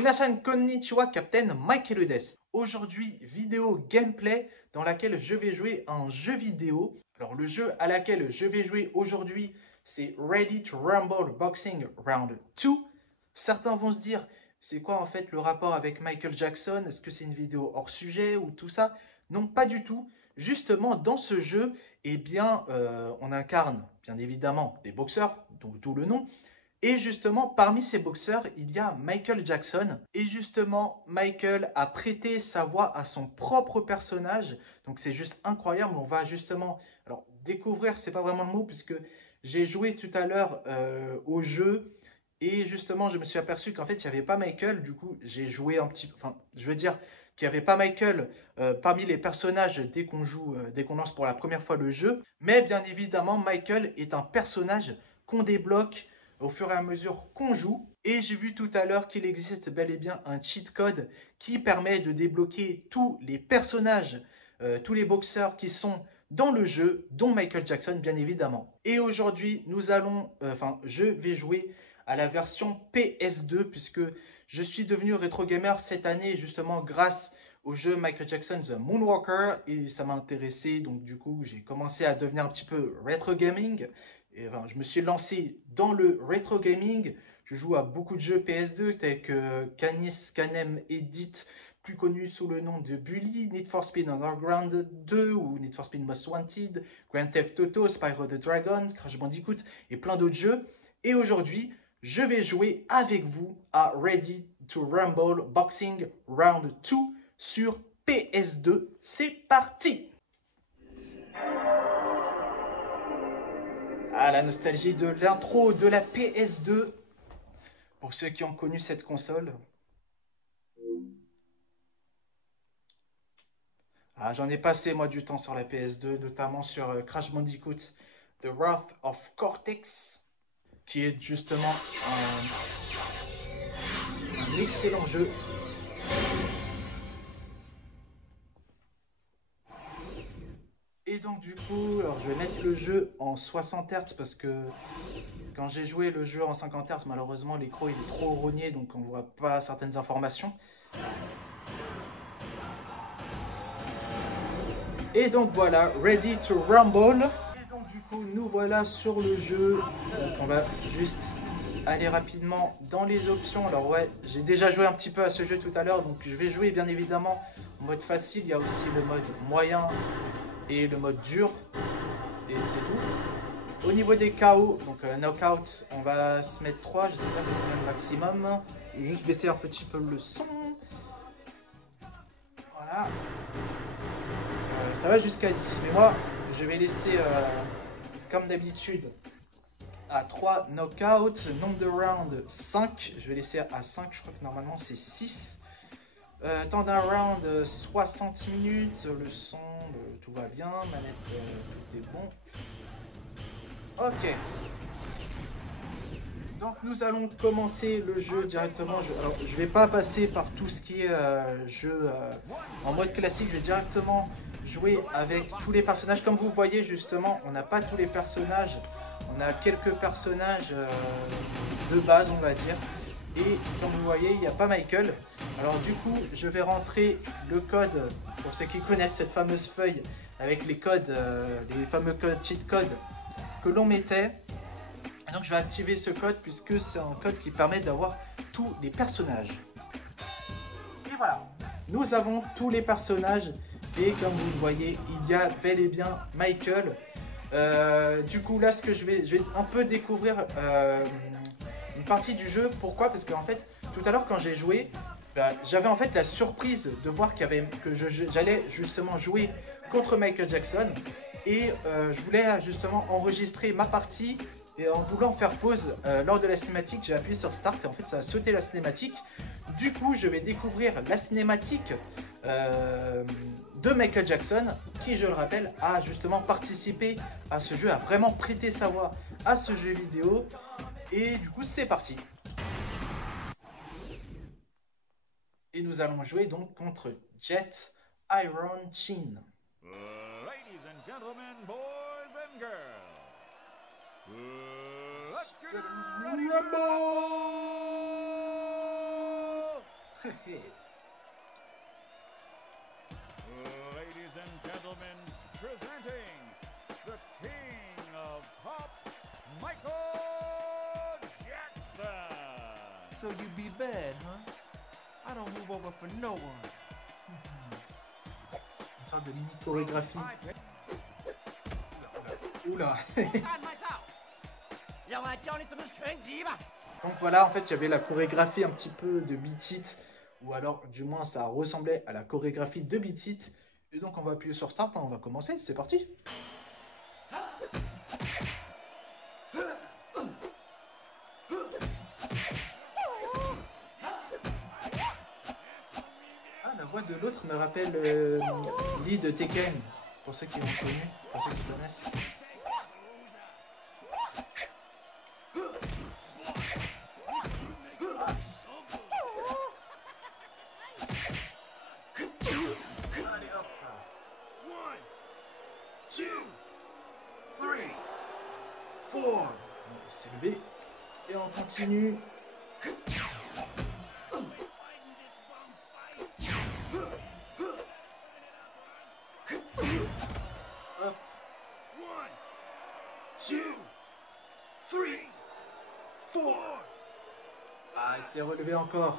Minasan konnichiwa, Captain Michael des. Aujourd'hui, vidéo gameplay dans laquelle je vais jouer à un jeu vidéo. Alors le jeu à laquelle je vais jouer aujourd'hui, c'est Ready to Rumble Boxing Round 2. Certains vont se dire, c'est quoi en fait le rapport avec Michael Jackson? Est-ce que c'est une vidéo hors sujet ou tout ça? Non, pas du tout. Justement, dans ce jeu, eh bien, on incarne bien évidemment des boxeurs, donc d'où le nom. Et justement, parmi ces boxeurs, il y a Michael Jackson. Et justement, Michael a prêté sa voix à son propre personnage. Donc c'est juste incroyable. On va justement, alors découvrir, c'est pas vraiment le mot, puisque j'ai joué tout à l'heure au jeu. Et justement, je me suis aperçu qu'en fait, il n'y avait pas Michael. Du coup, j'ai joué un petit peu, enfin, je veux dire qu'il n'y avait pas Michael parmi les personnages dès qu'on joue, dès qu'on lance pour la première fois le jeu. Mais bien évidemment, Michael est un personnage qu'on débloque au fur et à mesure qu'on joue. Et j'ai vu tout à l'heure qu'il existe bel et bien un cheat code qui permet de débloquer tous les personnages, tous les boxeurs qui sont dans le jeu, dont Michael Jackson bien évidemment. Et aujourd'hui, je vais jouer à la version PS2 puisque je suis devenu rétro gamer cette année justement grâce au jeu Michael Jackson The Moonwalker et ça m'a intéressé, donc du coup j'ai commencé à devenir un petit peu rétro gaming. Et, enfin, je me suis lancé dans le rétro gaming. Je joue à beaucoup de jeux PS2 tels que Canis Canem Edit, plus connu sous le nom de Bully, Need for Speed Underground 2 ou Need for Speed Most Wanted, Grand Theft Auto, Spyro the Dragon, Crash Bandicoot et plein d'autres jeux. Et aujourd'hui, je vais jouer avec vous à Ready to Rumble Boxing Round 2 sur PS2. C'est parti! Ah, la nostalgie de l'intro de la PS2, pour ceux qui ont connu cette console. Ah, j'en ai passé moi du temps sur la PS2, notamment sur Crash Bandicoot The Wrath of Cortex, qui est justement un excellent jeu. Et donc du coup, alors je vais mettre le jeu en 60 Hz parce que quand j'ai joué le jeu en 50 Hz, malheureusement l'écran il est trop rogné, donc on voit pas certaines informations. Et donc voilà, Ready to Rumble. Et donc du coup, nous voilà sur le jeu. Donc on va juste aller rapidement dans les options. Alors ouais, j'ai déjà joué un petit peu à ce jeu tout à l'heure, donc je vais jouer bien évidemment en mode facile. Il y a aussi le mode moyen et le mode dur. Et c'est tout. Au niveau des KO, donc knockout, on va se mettre 3, je sais pas c'est combien le maximum. Je vais juste baisser un petit peu le son. Voilà. Ça va jusqu'à 10, mais moi je vais laisser comme d'habitude à 3 knockouts, nombre de rounds 5, je vais laisser à 5, je crois que normalement c'est 6. Temps d'un round 60 minutes, le son, tout va bien, manette tout est bon. Ok. Donc nous allons commencer le jeu directement. Alors je vais pas passer par tout ce qui est jeu en mode classique, je vais directement jouer avec tous les personnages. Comme vous voyez justement, on n'a pas tous les personnages, on a quelques personnages de base on va dire. Et comme vous voyez, il n'y a pas Michael. Alors du coup, je vais rentrer le code, pour ceux qui connaissent cette fameuse feuille, avec les codes, les fameux codes, cheat codes que l'on mettait. Et donc je vais activer ce code puisque c'est un code qui permet d'avoir tous les personnages. Et voilà, nous avons tous les personnages et comme vous le voyez, il y a bel et bien Michael. Du coup là, ce que je vais un peu découvrir une partie du jeu. Pourquoi? Parce qu'en fait, tout à l'heure quand j'ai joué, j'avais en fait la surprise de voir que j'allais justement jouer contre Michael Jackson. Et je voulais justement enregistrer ma partie. Et en voulant faire pause lors de la cinématique, j'ai appuyé sur Start et en fait ça a sauté la cinématique. Du coup, je vais découvrir la cinématique de Michael Jackson, qui, je le rappelle, a justement participé à ce jeu, a vraiment prêté sa voix à ce jeu vidéo. Et du coup, c'est parti. Et nous allons jouer donc contre Jet Iron Chin. Ladies and gentlemen, boys and girls, let's get ready to rumble! Ladies and gentlemen, presenting the king of pop, Michael Jackson. So you be bad, huh? I don't move over for no one. Une sorte de mini chorégraphie. Oula. Donc voilà, en fait, il y avait la chorégraphie un petit peu de Beat It, ou alors du moins ça ressemblait à la chorégraphie de Beat It. Et donc on va appuyer sur Start, hein, on va commencer, c'est parti. Ah, la voix de l'autre me rappelle Lee de Tekken, pour ceux qui l'ont connu, pour ceux qui connaissent. Il s'est levé et on continue. Hop. 1, 2, 3, 4. Ah, il s'est relevé encore.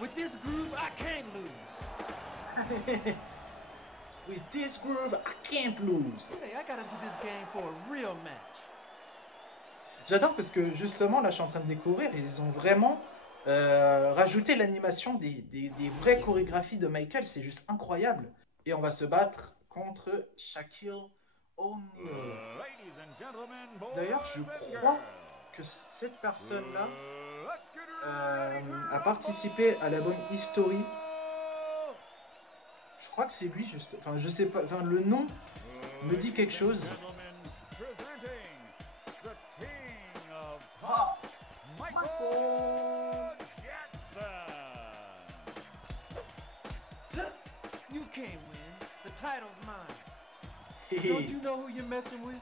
With this groove, I can't lose. With this groove, I can't lose. Hey, I got into this game for a real match. J'adore parce que justement, là, je suis en train de découvrir, ils ont vraiment rajouté l'animation des vraies chorégraphies de Michael. C'est juste incroyable. Et on va se battre contre Shaquille O'Neal. D'ailleurs, je crois que cette personne-là a participé à l'album History. Je crois que c'est lui, juste. Enfin, je sais pas. Enfin, le nom me dit quelque chose. Ah, Michael Jackson. You can't win. The title's mine. hé, Don't hé. you know who you're messing with?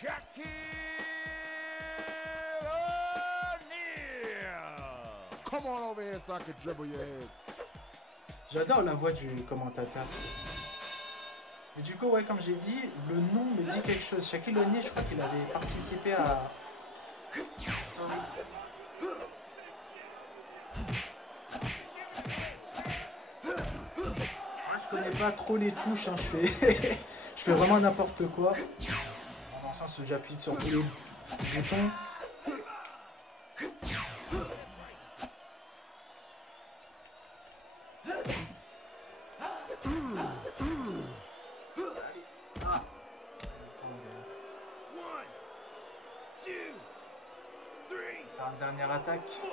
Shaquille O'Neal. Come on over here so I can dribble your head. J'adore la voix du commentateur. Et du coup, ouais, comme j'ai dit, le nom me dit quelque chose. Shaquille O'Neal, je crois qu'il avait participé à History. Moi, je connais pas trop les touches, hein. Je fais vraiment n'importe quoi. Dans le sens où j'appuie sur tous les boutons. Faire une dernière attaque. Ah.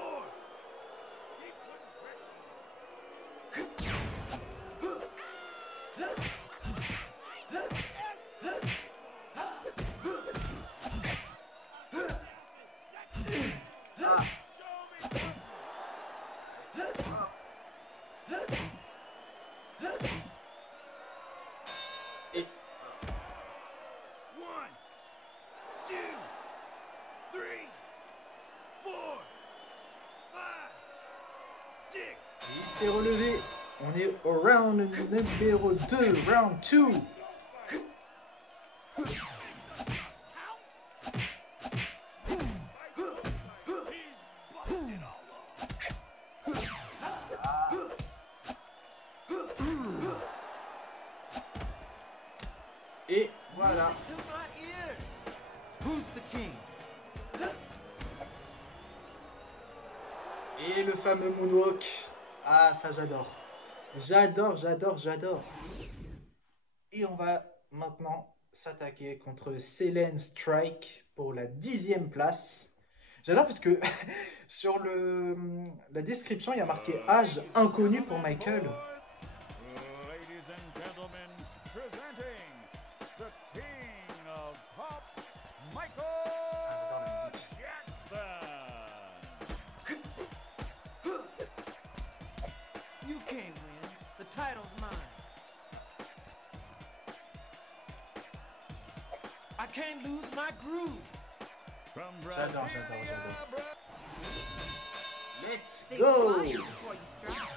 Et 1, 2, 3, 4, 5, 6. il s'est relevé. On est au round numéro 2, round 2. Et voilà. To my ears. Who's the king? Et le fameux moonwalk. Ah, ça j'adore. J'adore, j'adore, j'adore. Et on va maintenant s'attaquer contre Selen Strike pour la 10e place. J'adore parce que sur la description, il y a marqué âge inconnu pour Michael. Ladies and gentlemen, presenting the king of pop, Michael J'adore la musique. Jackson. can't win. The title's mine. I can't lose my groove. From J'adore, Brasilia, j'adore, j'adore. Let's Think go! twice before you strike.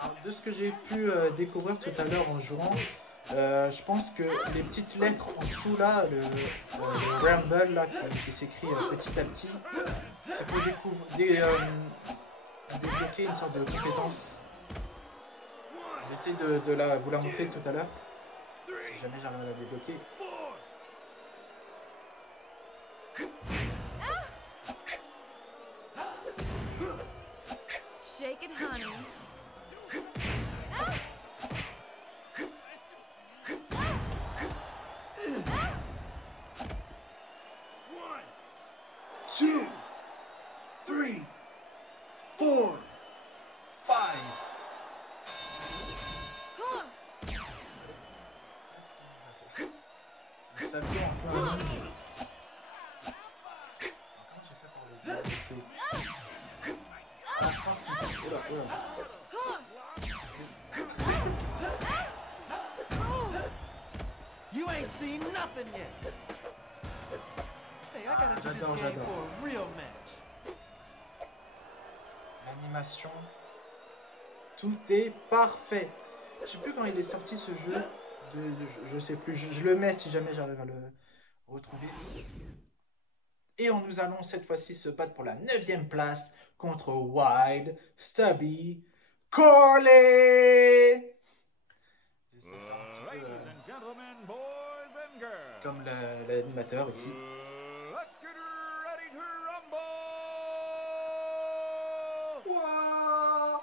Alors, de ce que j'ai pu découvrir tout à l'heure en jouant, je pense que les petites lettres en dessous là, le Rumble là, qui s'écrit petit à petit, c'est pour débloquer une sorte de compétence. Je vais essayer de vous la montrer tout à l'heure, si jamais j'arrive à la débloquer. Shake it, honey. 2, 3, 4, 5. Ça vient un peu à nous. Comment j'ai fait pour le détruire? Ah, je pense qu'il faut... Oula, oula. You ain't seen nothing yet. Hey, I gotta do this J'adore, game j'adore. for a real match. L'animation. Tout est parfait. Je sais plus quand il est sorti ce jeu. Je sais plus. Je le mets si jamais j'arrive à le retrouver. Et nous allons cette fois-ci se battre pour la 9e place contre Wild Stubby Corley. J'essaie de faire un petit peu, Ladies and gentlemen, boys and girls. comme l'animateur ici. Let's get ready to rumble. Wow.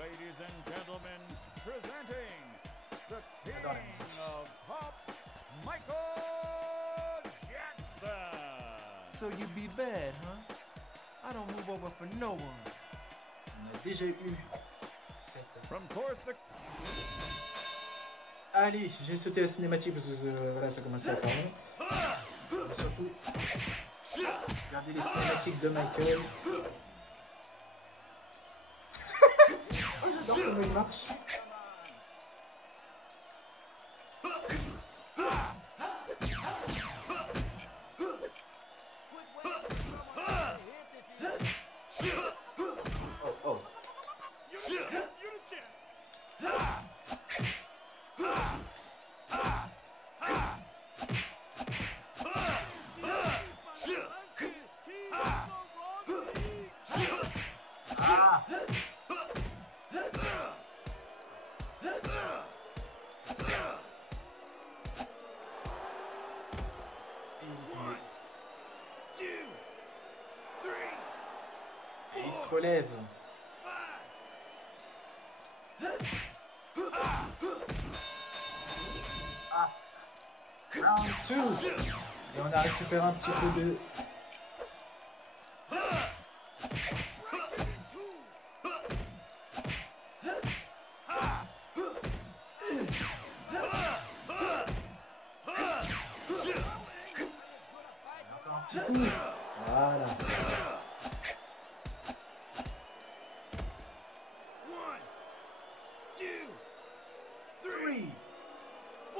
Ladies and gentlemen, presenting the king J'adore la musique. of pop, Michael Jackson. So you be bad, huh? I don't move over for no one. On a déjà eu cette... From Corsica. Allez, j'ai sauté la cinématique parce que voilà, ça commençait à faire long. Mais surtout, regardez les cinématiques de Michael. Oh, j'adore comment il marche. Oh, oh. Ah! Et il se relève. Ah! Round 2! Et on a récupéré un petit peu de... Encore un petit coup. Voilà. Three,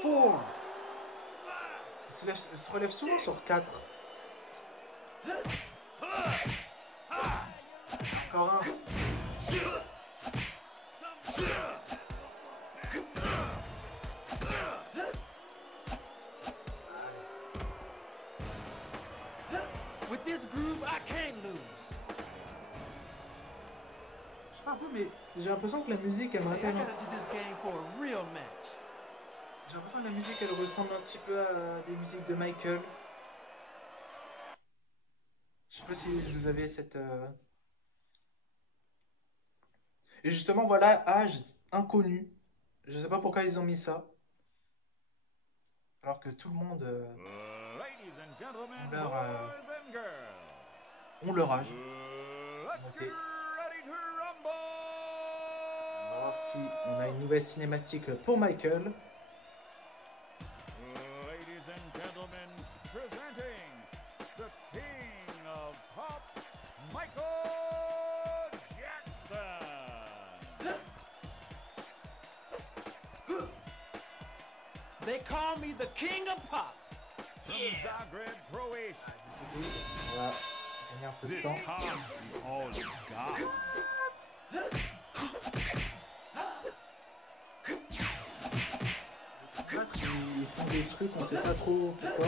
four. Il se relève souvent sur 4. Encore un. With this groove, I can't lose. Je sais pas vous, mais j'ai l'impression que la musique, elle me Hey, I rappelle. gotta do this game for a real match. J'ai l'impression que la musique, elle ressemble un petit peu à des musiques de Michael. Je sais pas si vous avez cette... Et justement, voilà, âge inconnu. Je sais pas pourquoi ils ont mis ça. Alors que tout le monde Ladies and gentlemen, Leur, boys and girls. ont leur âge. Let's Notez. get ready to rumble. voir si on a une nouvelle cinématique pour Michael. Ladies and gentlemen, presenting the king of pop, Michael Jackson. They call me the king of pop. From Zagreb, Croatia. On va gagner un peu de This temps. cock is all you got. Ils font des trucs, on sait pas trop pourquoi.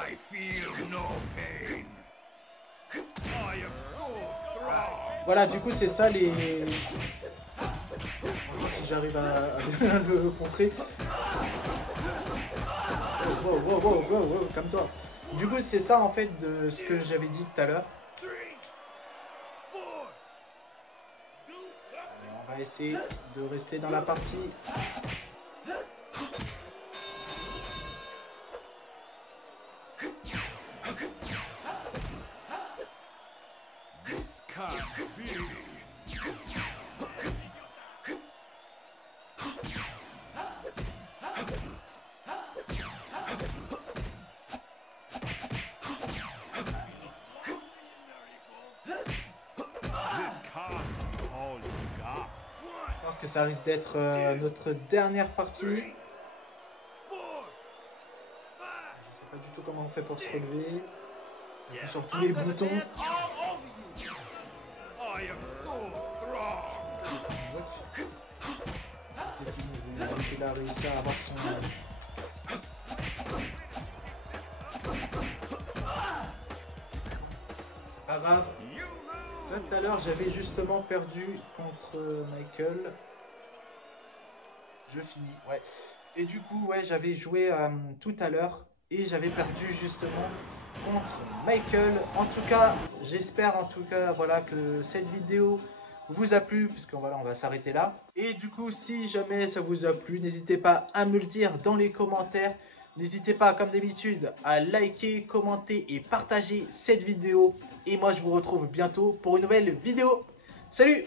I feel no pain. I am so strong. Voilà, du coup, c'est ça les. Si j'arrive à bien le contrer. Wow, wow, wow, wow, wow, calme-toi. Du coup, c'est ça en fait de ce que j'avais dit tout à l'heure. On va essayer de rester dans la partie. This can't be. Je pense que ça risque d'être notre dernière partie. Je sais pas du tout comment on fait pour se relever. Sur tous les boutons. C'est fini, vous voyez qu'il a réussi à avoir son... C'est pas grave. Ça tout à l'heure j'avais justement perdu contre Michael. Je finis, ouais. Et du coup, ouais, j'avais joué tout à l'heure et j'avais perdu justement contre Michael. En tout cas, j'espère en tout cas voilà, que cette vidéo vous a plu, puisqu'on voilà, on va s'arrêter là. Et du coup, si jamais ça vous a plu, n'hésitez pas à me le dire dans les commentaires. N'hésitez pas, comme d'habitude, à liker, commenter et partager cette vidéo. Et moi, je vous retrouve bientôt pour une nouvelle vidéo. Salut!